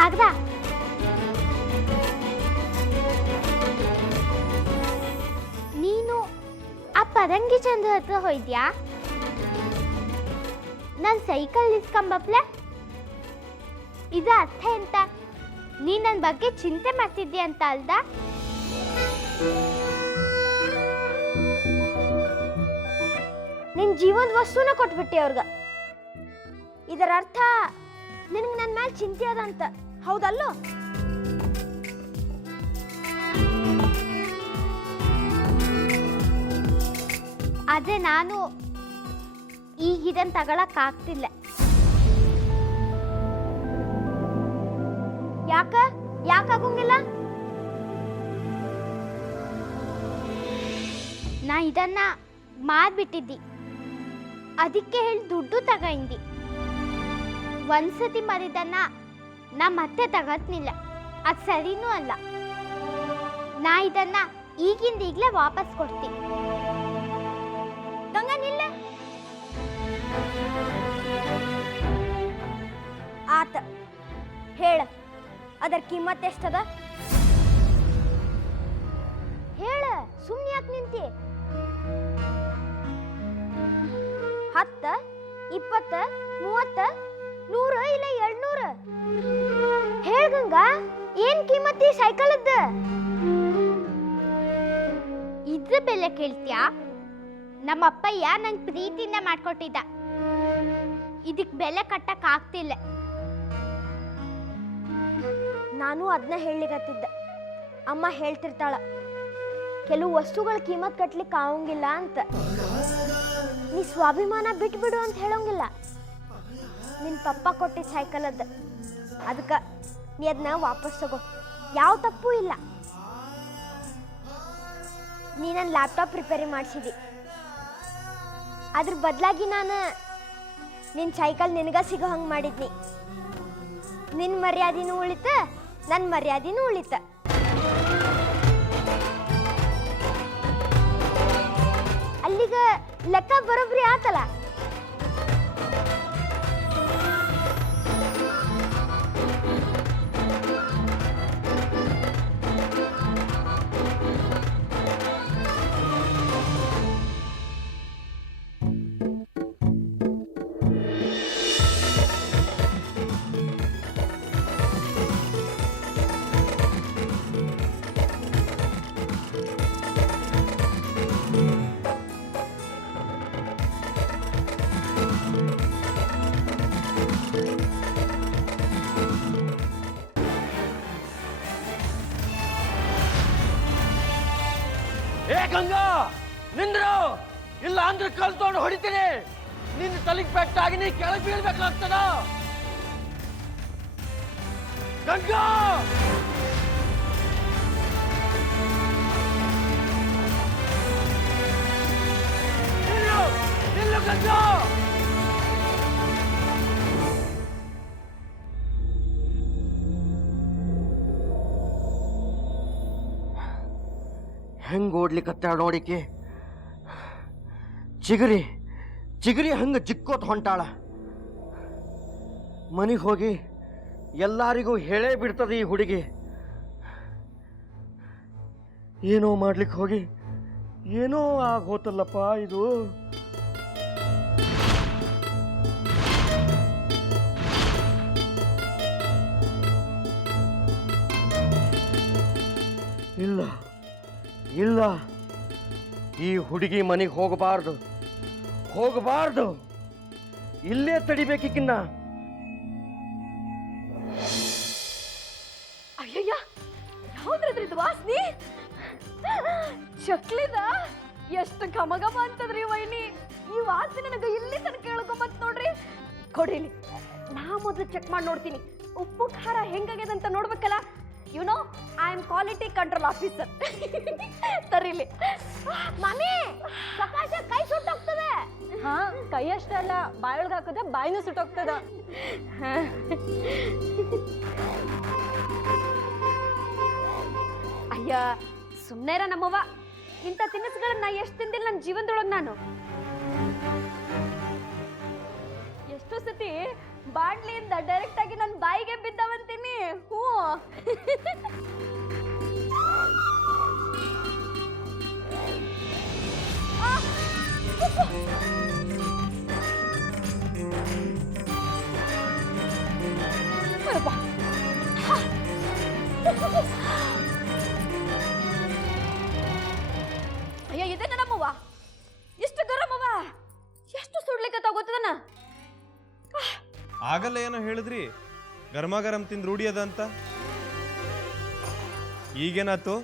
ಕಾಗದ ನೀನು ಆ ಪರಂಗಿ ಚಂದ್ರ ಹತ್ರ ಹೋಯ್ದ್ಯಾ? ನಾನು ಸೈಕಲ್ ಇಸ್ಕೊಂಬಪ್ಲೆ. ಇದು ಅರ್ಥ ಎಂತ? ನೀ ನನ್ನ ಬಗ್ಗೆ ಚಿಂತೆ ಮಾಡ್ತಿದ್ಯಾ ಅಂತ ಅಲ್ದ? ನಿನ್ ಜೀವನದ ವಸ್ತುನ ಕೊಟ್ಬಿಟ್ಟೆ ಅವ್ರಿಗೆ. ಇದರ ಅರ್ಥ ನಿನಗೆ ನನ್ನ ಮೇಲೆ ಚಿಂತೆ ಅದ ಅಂತ, ಹೌದಲ್ಲೋ? ಆದ್ರೆ ನಾನು ಈಗ ಇದನ್ನ ತಗೊಳಕ್ ಆಗ್ತಿಲ್ಲ. ಯಾಕಾಗಂಗಿಲ್ಲ? ನಾ ಇದನ್ನ ಮಾರ್ಬಿಟ್ಟಿದ್ದಿ, ಅದಕ್ಕೆ ಹೇಳಿ ದುಡ್ಡು ತಗೊಂಡಿ. ಒಂದ್ಸತಿ ಮರಿದನ್ನ ನಾ ಮತ್ತೆ ತಗತ್ನಿಲ್ಲ, ಅದು ಸರಿನೂ ಅಲ್ಲ. ನಾ ಇದನ್ನ ಈಗಿಂದ ವಾಪಸ್ ಕೊಡ್ತೀನಿ. ಗಂಗಾ ನಿಲ್ಲ. ಆತ ಹೇಳ, ಅದರ ಕಿಮ್ಮತ್ ಎಷ್ಟದ? ಹೇಳ, ಸುಮ್ಮನೆ ಯಾಕೆ ನಿಂತಿ? 10, 20, 30, 100 ಇಲ್ಲ 200? ಹೇಳ ಗಂಗಾ, ಏನ್ ಕಿಮ್ಮತ್ತಿ ಸೈಕಲದ? ಇದ್ರ ಬೆಲೆ ಕೇಳ್ತ್ಯಾ? ನಮ್ಮ ಅಪ್ಪಯ್ಯ ನಂಗೆ ಪ್ರೀತಿಯಿಂದ ಮಾಡ್ಕೊಟ್ಟಿದ್ದ. ಇದಕ್ ಬೆಲೆ ಕಟ್ಟಕ್ ಆಗ್ತಿಲ್ಲ. ನಾನು ಅದನ್ನ ಹೇಳಿಗತ್ತಿದ್ದ. ಅಮ್ಮ ಹೇಳ್ತಿರ್ತಾಳ, ಕೆಲವು ವಸ್ತುಗಳ ಕಿಮ್ಮತ್ ಕಟ್ಲಿಕ್ಕೆ ಆಗಂಗಿಲ್ಲ ಅಂತ. ನೀ ಸ್ವಾಭಿಮಾನ ಬಿಟ್ಬಿಡು ಅಂತ ಹೇಳೋಂಗಿಲ್ಲ. ನಿನ್ ಪಪ್ಪ ಕೊಟ್ಟಿದ್ದ ಸೈಕಲ್ ಅದ, ಅದಕ್ಕೆ ನೀ ಅದನ್ನ ವಾಪಸ್ ತಗೋ, ಯಾವ ತಪ್ಪು ಇಲ್ಲ. ನೀ ನನ್ನ ಲ್ಯಾಪ್ಟಾಪ್ ರಿಪೇರಿ ಮಾಡಿಸಿದಿ, ಅದ್ರ ಬದಲಾಗಿ ನಾನು ನಿನ್ನ ಸೈಕಲ್ ನಿನಗ ಸಿಗೋ ಹಂಗೆ ಮಾಡಿದ್ನಿ. ನಿನ್ನ ಮರ್ಯಾದೆನೂ ಉಳಿತ, ನನ್ನ ಮರ್ಯಾದೆನೂ ಉಳಿತ. ಅಲ್ಲಿಗ ಲೆಕ್ಕ ಬರೋಬ್ರಿ ಆತಲ್ಲ. ಏ ಗಂಗಾ, ನಿಂದ್ರು, ಇಲ್ಲ ಅಂದ್ರೆ ಕಲ್ ತಗೊಂಡು ಹೊಡಿತೀನಿ. ನಿನ್ನ ತಲೆಗೆ ಪೆಟ್ಟಾಗಿ ನೀ ಕೆಳಗೆ ಬೀಳ್ಬೇಕಾಗ್ತದ. ಗಂಗಾ, ನಿಲ್ಲು, ನಿಲ್ಲು ಗಂಗಾ. ಹೆಂಗ್ ಓಡ್ಲಿಕ್ಕತ್ತಾಳ ನೋಡಿಕೆ. ಚಿಗರಿ ಹಂಗ ಜಿಕ್ಕೋತ್ ಹೊಂಟಾಳ. ಮನೆಗೆ ಹೋಗಿ ಎಲ್ಲರಿಗೂ ಹೇಳೇ ಬಿಡ್ತದೆ ಈ ಹುಡುಗಿ. ಏನೋ ಮಾಡ್ಲಿಕ್ಕೆ ಹೋಗಿ ಏನೋ ಆಗೋತಲ್ಲಪ್ಪ ಇದು. ಇಲ್ಲ ಇಲ್ಲ, ಈ ಹುಡುಗಿ ಮನೆಗೆ ಹೋಗಬಾರ್ದು, ಇಲ್ಲೇ ತಡಿಬೇಕಿನ್ನ. ಅಯ್ಯಯ್ಯ, ಯಾವ್ದ್ರದ್ರಿ ಇದು ವಾಸನಿ? ಚಕ್ಲಿದ ಎಷ್ಟು ಘಮ ಅಂತದ್ರಿ ವೈನಿ. ಈ ವಾಸನೆ ನನಗೆ ಇಲ್ಲಿ ತನಕ ಕೇಳ್ಕೊಂಬತ್ ನೋಡ್ರಿ. ಕೊಡಿಲಿ, ನಾ ಮೊದಲು ಚೆಕ್ ಮಾಡಿ ನೋಡ್ತೀನಿ. ಉಪ್ಪು ಖಾರ ಹೆಂಗಾಗ್ಯದಂತ ನೋಡ್ಬೇಕಲ್ಲ. You know, I am quality control officer. ತರಿಲಿ ಮಮ್ಮಿ, ಸಕಾಶ ಕೈ ಸುಟ್ಟೋಗ್ತದೆ. ಹಾ, ಕೈ ಅಷ್ಟಲ್ಲ, ಬಾಯೊಳಗೆ ಹಾಕಿದ್ರೆ ಬಾಯಿನೂ ಸುಟ್ಟೋಗ್ತದ. ಅಯ್ಯ, ಸುಮ್ಮನೆರ ನಮ್ಮವ್ವ. ಇಂಥ ತಿನಿಸುಗಳನ್ನ ಎಷ್ಟು ತಿಂದಿಲ್ಲ ನನ್ನ ಜೀವನದೊಳಗೆ ನಾನು. ಎಷ್ಟೋ ಸತಿ ಬಾಣ್ಲಿಯಿಂದ ಡೈರೆಕ್ಟ್ ಆಗಿ ನನ್ನ ಬಾಯಿಗೆ ಬಿದ್ದವಂತೀನಿ. ಆಗಲ್ಲ ಏನೋ ಹೇಳಿದ್ರಿ ಗರಮ ಗರಂ ತಿಂದು ರೂಢಿ ಅದ ಅಂತ. ಈಗೇನಾತು?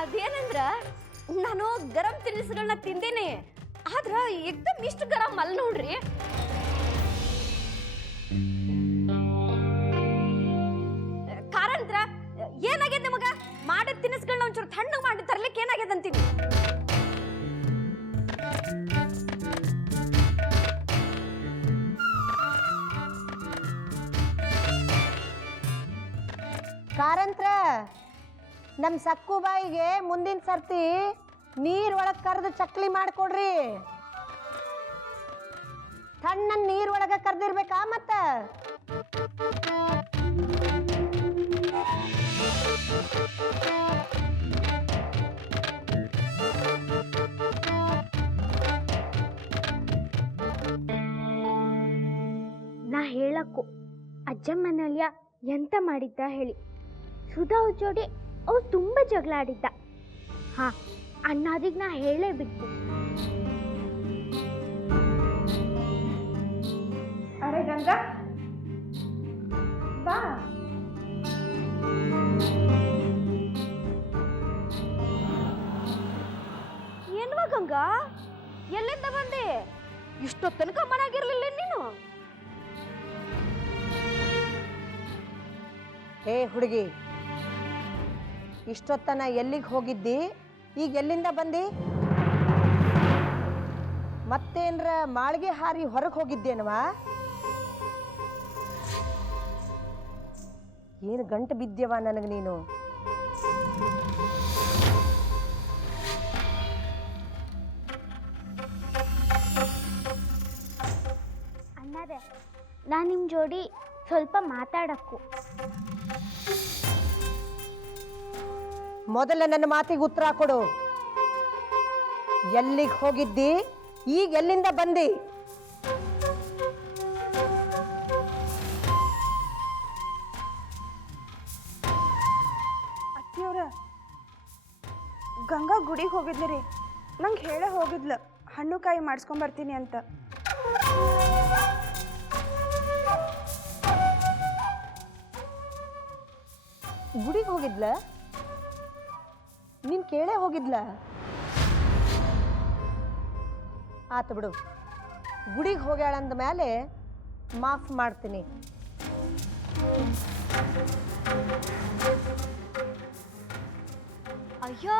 ಅದೇನಂದ್ರ ನಾನು ಗರಂ ತಿನಿಸುಗಳನ್ನ ತಿಂದೇನೆ, ಆದ್ರ ಏಕ್ದಮ್ ಇಷ್ಟು ಗರಂ ಅಲ್ಲ ನೋಡ್ರಿ. ಕಾರಂತ್ರ ಏನಾಗ್ಯದ ನಿಮಗ? ಮಾಡಿದ ತಿನಿಸುಗಳನ್ನ ಒಂಚೂರು ತಣ್ಣಗೆ ಮಾಡಿ ತರ್ಲಿಕ್ಕೆ ಏನಾಗ್ಯದ ಅಂತೀನಿ. ಕಾರಂತ್ರ ನಮ್ಮ ಸಕ್ಕು ಬಾಯಿಗೆ ಮುಂದಿನ ಸರ್ತಿ ನೀರ್ ಒಳಗೆ ಕರೆದು ಚಕ್ಲಿ ಮಾಡಿಕೊಡ್ರಿ. ತಣ್ಣನ ನೀರ್ ಒಳಗೆ ಕರೆದಿರ್ಬೇಕಾ ಮತ್ತ? ನಾ ಹೇಳಕ್ಕು ಅಜ್ಜಮ್ಮನಲ್ಯ ಎಂತ ಮಾಡಿದ್ದ ಹೇಳಿ. ಸುಧಾ ಅವ್ರ ಜೋಡಿ ಅವ್ ತುಂಬ ಜಗಳ ಆಡಿದ್ದ. ಹಾ, ಅಣ್ಣಾದಿಗ್ ನಾ ಹೇಳೇ ಬಿಟ್ಟು. ಅರೆ ಗಂಗಾ ಬಾ. ಏನ್ವಾ ಗಂಗಾ, ಎಲ್ಲಿಂದ ಬಂದೆ? ಇಷ್ಟೊತ್ತು ತನಕ ಮನೆಯಾಗಿರ್ಲಿಲ್ಲ ನೀನು? ಏ ಹುಡುಗಿ, ಇಷ್ಟೊತ್ತನ ಎಲ್ಲಿಗೆ ಹೋಗಿದ್ದಿ? ಈಗ ಎಲ್ಲಿಂದ ಬಂದಿ? ಮತ್ತೇನ್ರ ಮಾಳಿಗೆ ಹಾರಿ ಹೊರಗೆ ಹೋಗಿದ್ದೇನವಾ? ಏನು ಗಂಟು ಬಿದ್ದ್ಯವ ನನಗೆ ನೀನು? ಅಣ್ಣಾರೆ, ನಾ ನಿಮ್ಮ ಜೋಡಿ ಸ್ವಲ್ಪ ಮಾತಾಡಕ್ಕು. ಮೊದಲ ನನ್ನ ಮಾತಿಗೆ ಉತ್ತರ ಕೊಡು. ಎಲ್ಲಿಗೆ ಹೋಗಿದ್ದಿ? ಈಗ ಎಲ್ಲಿಂದ ಬಂದಿ? ಅತ್ತಿಯವ್ರ, ಗಂಗಾ ಗುಡಿಗೆ ಹೋಗಿದ್ಲಿ ರೀ. ನಂಗೆ ಹೇಳೇ ಹೋಗಿದ್ಲು ಹಣ್ಣು ಕಾಯಿ ಮಾಡಿಸ್ಕೊಂಬರ್ತೀನಿ ಅಂತ. ಗುಡಿಗೆ ಹೋಗಿದ್ಲ? ನೀನ್ ಕೇಳೇ ಹೋಗಿದ್ಲ? ಆತ ಬಿಡು, ಗುಡಿಗೆ ಹೋಗ್ಯಾಳಂದ ಮೇಲೆ ಮಾಫ್ ಮಾಡ್ತೀನಿ. ಅಯ್ಯೋ,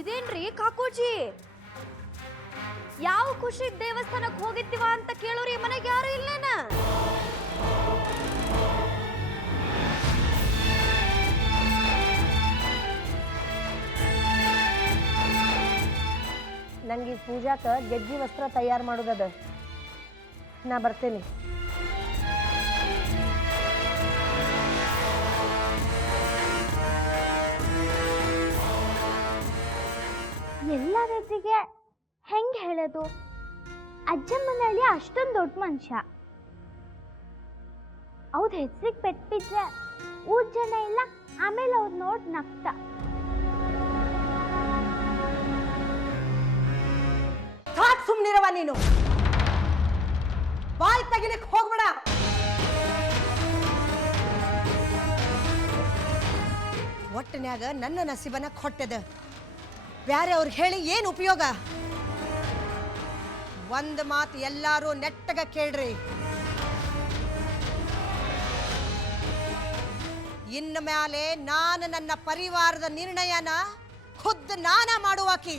ಇದೇನ್ರಿ ಕಾಕೋಜಿ? ಯಾವ ಖುಷಿ ದೇವಸ್ಥಾನಕ್ಕೆ ಹೋಗಿತ್ತೀವ ಅಂತ ಕೇಳೋರಿ ಮನೆಗೆ ಯಾರು ಇಲ್ಲೇನ? ನಂಗೆ ಈ ಪೂಜಾಕ ಗೆಜ್ಜಿ ವಸ್ತ್ರ ತಯಾರು ಮಾಡೋದದ. ನಾ ಬರ್ತೇನೆ. ಎಲ್ಲ ವ್ಯಕ್ತಿಗೆ ಹೆಂಗೆ ಹೇಳೋದು? ಅಜ್ಜಮ್ಮನಳ್ಳಿ ಅಷ್ಟೊಂದು ದೊಡ್ಡ ಮನುಷ್ಯ. ಅವ್ರ ಹೆಸರಿಗೆ ಪೆಟ್ಬಿಟ್ರೆ ಊರ ಜನ ಇಲ್ಲ, ಆಮೇಲೆ ಅವ್ರು ನೋಡಿ ನಗ್ತ. ಸುಮ್ಮನಿರವ ನೀನು, ಬಾಯ್ ತೆಗಿಲಿಕ್ಕೆ ಹೋಗ್ಬೇಡ. ಒಟ್ಟಿನ್ಯಾಗ ನನ್ನ ನಸೀಬನ ಕೊಟ್ಟದ, ಬ್ಯಾರೆ ಅವ್ರಿಗೆ ಹೇಳಿ ಏನು ಉಪಯೋಗ? ಒಂದು ಮಾತು ಎಲ್ಲಾರು ನೆಟ್ಟಗ ಕೇಳ್ರಿ. ಇನ್ನು ಮ್ಯಾಲೆ ನಾನು ನನ್ನ ಪರಿವಾರದ ನಿರ್ಣಯನ ಖುದ್ದು ನಾನ ಮಾಡುವಾಕಿ.